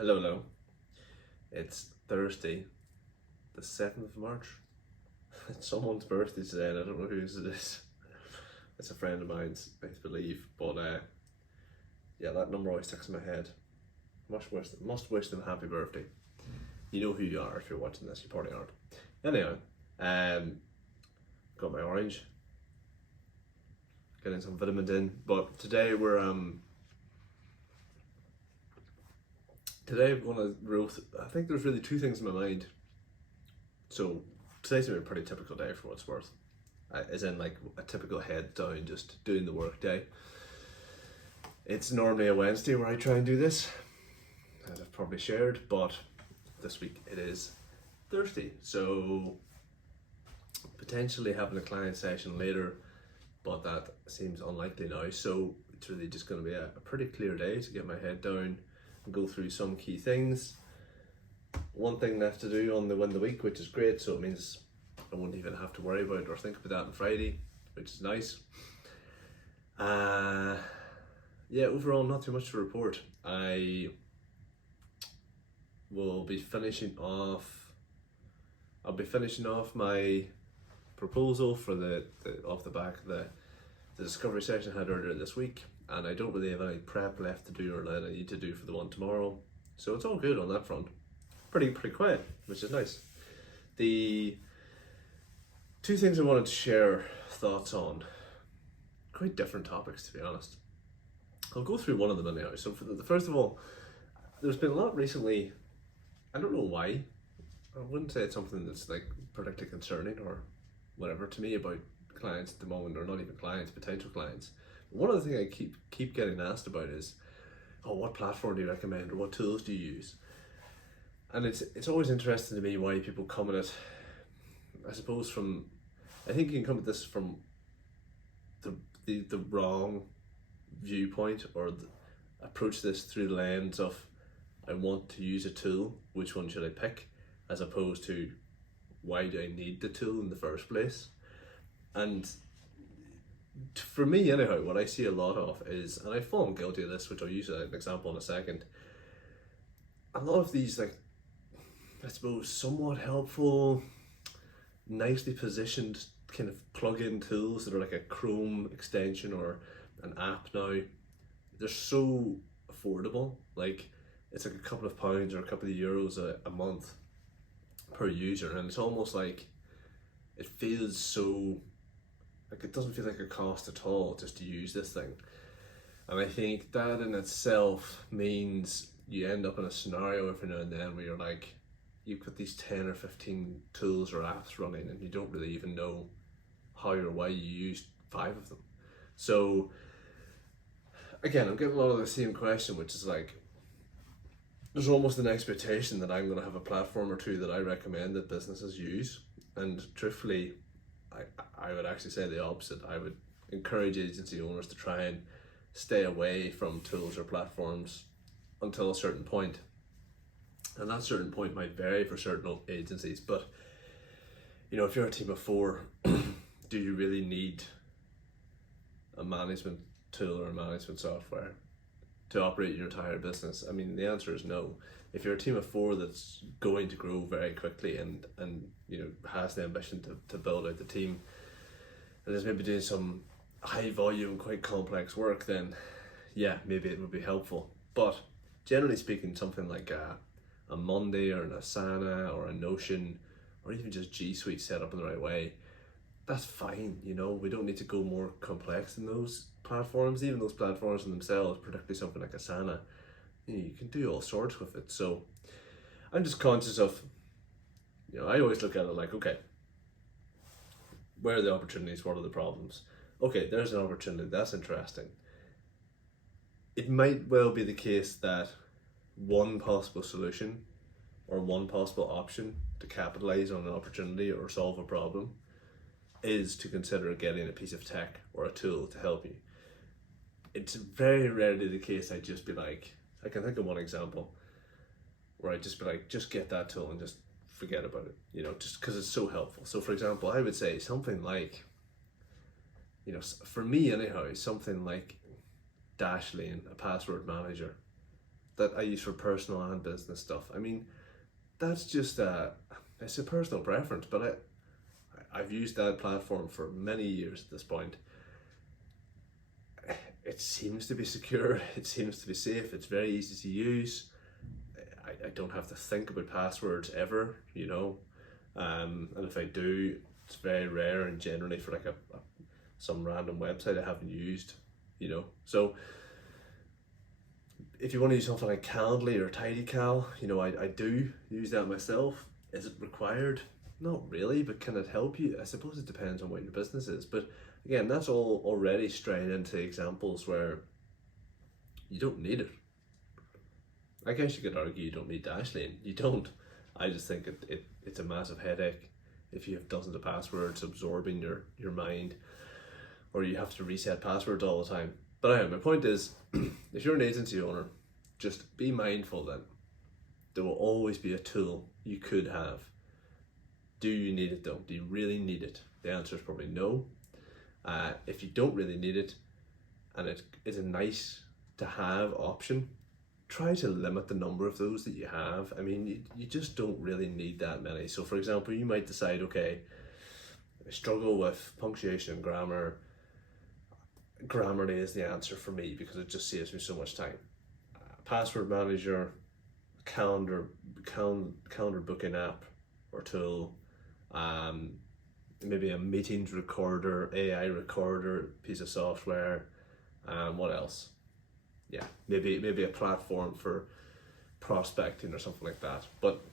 Hello, hello. It's Thursday, the 7th of March. It's someone's birthday today, and I don't know whose it is. It's a friend of mine's, I believe. But yeah, that number always sticks in my head. Must wish them happy birthday. You know who you are if you're watching this. You probably aren't. Anyway, got my orange. Getting some vitamins in. But today today I'm gonna I think there's really two things in my mind. So today's gonna be a pretty typical day for what it's worth. As in like a typical head down, just doing the work day. It's normally a Wednesday where I try and do this, as I've probably shared, but this week it is Thursday. So potentially having a client session later, but that seems unlikely now. So it's really just gonna be a pretty clear day to get my head down and go through some key things. One thing left to do on the win the week, which is great, so it means I won't even have to worry about it or think about that on Friday, which is nice. Yeah, overall not too much to report. I will be finishing off my proposal for the off the back of the discovery session I had earlier this week, and I don't really have any prep left to do or that I need to do for the one tomorrow. So it's all good on that front. Pretty quiet, which is nice. The two things I wanted to share thoughts on, quite different topics to be honest. I'll go through one of them anyhow. So first of all, there's been a lot recently, I don't know why, I wouldn't say it's something that's like particularly concerning or whatever to me about clients at the moment, or not even clients, potential clients. But one of the things I keep getting asked about is, oh, what platform do you recommend, or what tools do you use? And it's always interesting to me why people come at it, I suppose I think you can come at this from the wrong viewpoint, or approach this through the lens of, I want to use a tool, which one should I pick, as opposed to, why do I need the tool in the first place? And for me anyhow, what I see a lot of is, and I've fallen guilty of this, which I'll use as an example in a second, a lot of these, like, I suppose somewhat helpful, nicely positioned kind of plug-in tools that are like a Chrome extension or an app now, they're so affordable. Like, it's like a couple of pounds or a couple of euros a month per user, and it's almost like it feels so, like, it doesn't feel like a cost at all just to use this thing. And I think that in itself means you end up in a scenario every now and then where you're like, you've got these 10 or 15 tools or apps running and you don't really even know how or why you used 5 of them. So again, I'm getting a lot of the same question, which is like, there's almost an expectation that I'm going to have a platform or two that I recommend that businesses use. And truthfully, I would actually say the opposite. I would encourage agency owners to try and stay away from tools or platforms until a certain point. And that certain point might vary for certain agencies, but you know, if you're a team of 4, do you really need a management tool or a management software to operate your entire business? I mean, the answer is no. If you're a team of 4 that's going to grow very quickly and you know, has the ambition to build out the team and is maybe doing some high volume, quite complex work, then yeah, maybe it would be helpful. But generally speaking, something like a Monday or an Asana or a Notion, or even just G Suite set up in the right way, that's fine. You know, we don't need to go more complex than those platforms. Even those platforms in themselves, particularly something like Asana, you can do all sorts with it. So I'm just conscious of, you know, I always look at it like, okay, where are the opportunities, what are the problems? Okay, there's an opportunity, that's interesting. It might well be the case that one possible solution or one possible option to capitalize on an opportunity or solve a problem is to consider getting a piece of tech or a tool to help you. It's very rarely the case I'd just be like, I can think of one example where I'd just be like, just get that tool and just forget about it, you know, just because it's so helpful. So for example, I would say something like, you know, for me anyhow, something like Dashlane, a password manager, that I use for personal and business stuff. I mean, that's just it's a personal preference, but I've used that platform for many years at this point. It seems to be secure, it seems to be safe, it's very easy to use. I don't have to think about passwords ever, you know. And if I do, it's very rare and generally for like some random website I haven't used, you know. So if you want to use something like Calendly or TidyCal, you know, I do use that myself. Is it required? Not really, but can it help you? I suppose it depends on what your business is. But again, that's all already straying into examples where you don't need it. I guess you could argue you don't need Dashlane. You don't. I just think it's a massive headache if you have dozens of passwords absorbing your mind, or you have to reset passwords all the time. But anyway, my point is, if you're an agency owner, just be mindful that there will always be a tool you could have. Do you need it though? Do you really need it? The answer is probably no. If you don't really need it, and it is a nice to have option, try to limit the number of those that you have. I mean, you just don't really need that many. So for example, you might decide, okay, I struggle with punctuation and grammar. Grammarly is the answer for me because it just saves me so much time. Password manager, calendar booking app or tool, maybe a meetings recorder, AI recorder piece of software. What else? Yeah, maybe a platform for prospecting or something like that. But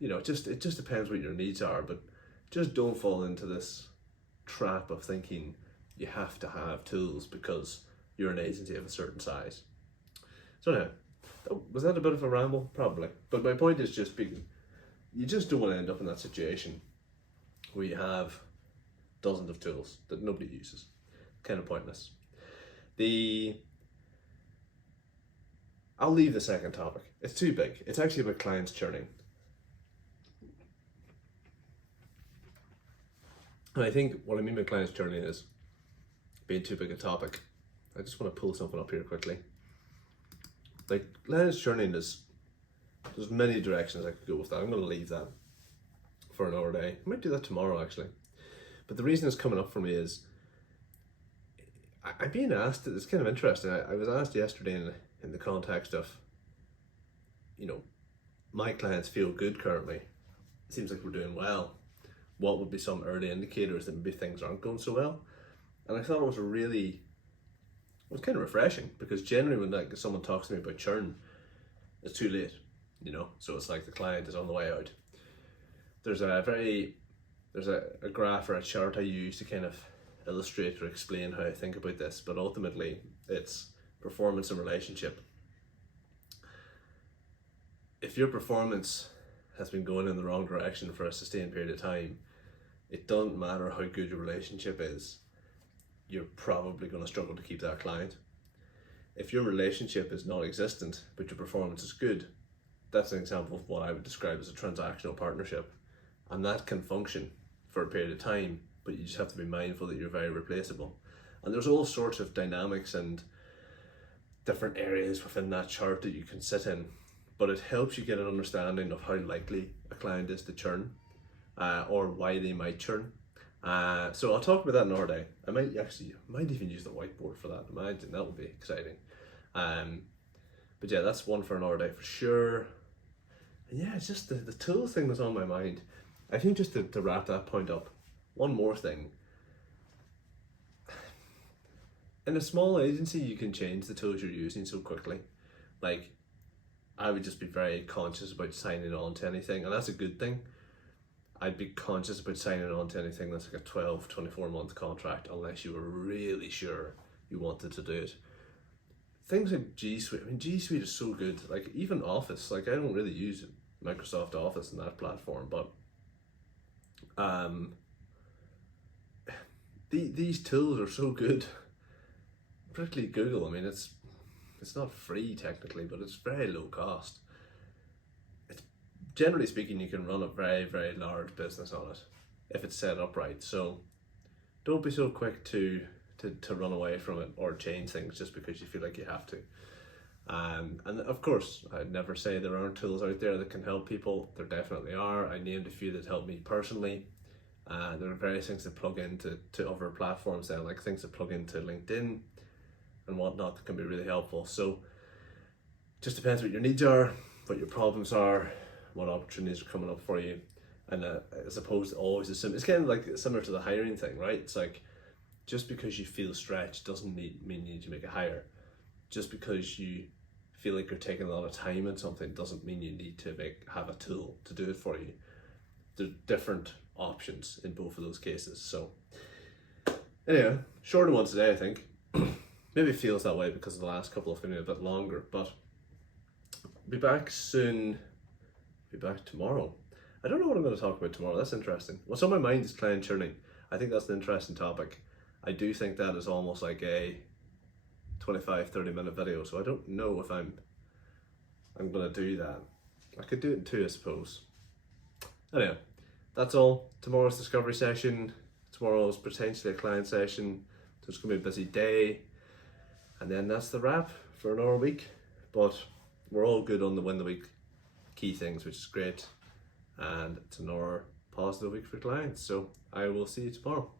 you know, it just depends what your needs are. But just don't fall into this trap of thinking you have to have tools because you're an agency of a certain size. So now, was that a bit of a ramble? Probably. But my point is just you just don't want to end up in that situation where you have dozens of tools that nobody uses. Kind of pointless. I'll leave the second topic. It's too big. It's actually about clients churning. And I think what I mean by clients churning is being too big a topic. I just want to pull something up here quickly. Like, clients churning there's many directions I could go with that. I'm going to leave that for another day. I might do that tomorrow actually. But the reason it's coming up for me is I'm being asked, it's kind of interesting. I was asked yesterday in the context of, you know, my clients feel good currently. It seems like we're doing well. What would be some early indicators that maybe things aren't going so well? And I thought it was kind of refreshing, because generally when someone talks to me about churn, it's too late, you know. So it's like the client is on the way out. There's a graph or a chart I use to kind of illustrate or explain how I think about this, but ultimately it's performance and relationship. If your performance has been going in the wrong direction for a sustained period of time, it doesn't matter how good your relationship is, you're probably going to struggle to keep that client. If your relationship is non-existent but your performance is good, that's an example of what I would describe as a transactional partnership, and that can function for a period of time, but you just have to be mindful that you're very replaceable. And there's all sorts of dynamics and different areas within that chart that you can sit in, but it helps you get an understanding of how likely a client is to churn, or why they might churn. So I'll talk about that another day. I might even use the whiteboard for that. Imagine, that would be exciting. But yeah, that's one for another day for sure. And yeah, it's just the tools thing was on my mind. I think just to wrap that point up, one more thing. In a small agency, you can change the tools you're using so quickly. Like, I would just be very conscious about signing on to anything, and that's a good thing. I'd be conscious about signing on to anything that's like a 12, 24 month contract, unless you were really sure you wanted to do it. Things like G Suite, I mean, G Suite is so good. Like, even Office, like, I don't really use Microsoft Office in that platform, but these tools are so good. Particularly Google, I mean, it's not free technically, but it's very low cost. Generally speaking, you can run a very, very large business on it if it's set up right. So don't be so quick to run away from it or change things just because you feel like you have to. And of course, I'd never say there aren't tools out there that can help people. There definitely are. I named a few that helped me personally. There are various things that plug into other platforms then, like things that plug into LinkedIn and whatnot that can be really helpful. So just depends what your needs are, what your problems are, what opportunities are coming up for you. And as opposed to always assume, it's kind of like similar to the hiring thing, right? It's like, just because you feel stretched doesn't mean you need to make a hire. Just because you feel like you're taking a lot of time in something doesn't mean you need to have a tool to do it for you. There's different options in both of those cases. So anyway, shorter one today, I think. Maybe it feels that way because the last couple have been a bit longer, but be back soon. Be back tomorrow. I don't know what I'm going to talk about tomorrow. That's interesting. What's on my mind is client churning. I think that's an interesting topic. I do think that is almost like a 25-30 minute video, so I don't know if I'm going to do that. I could do it in two, I suppose. Anyway, that's all. Tomorrow's discovery session. Tomorrow's potentially a client session. So it's going to be a busy day. And then that's the wrap for an hour a week. But we're all good on the win the week key things, which is great. And it's an hour positive week for clients. So I will see you tomorrow.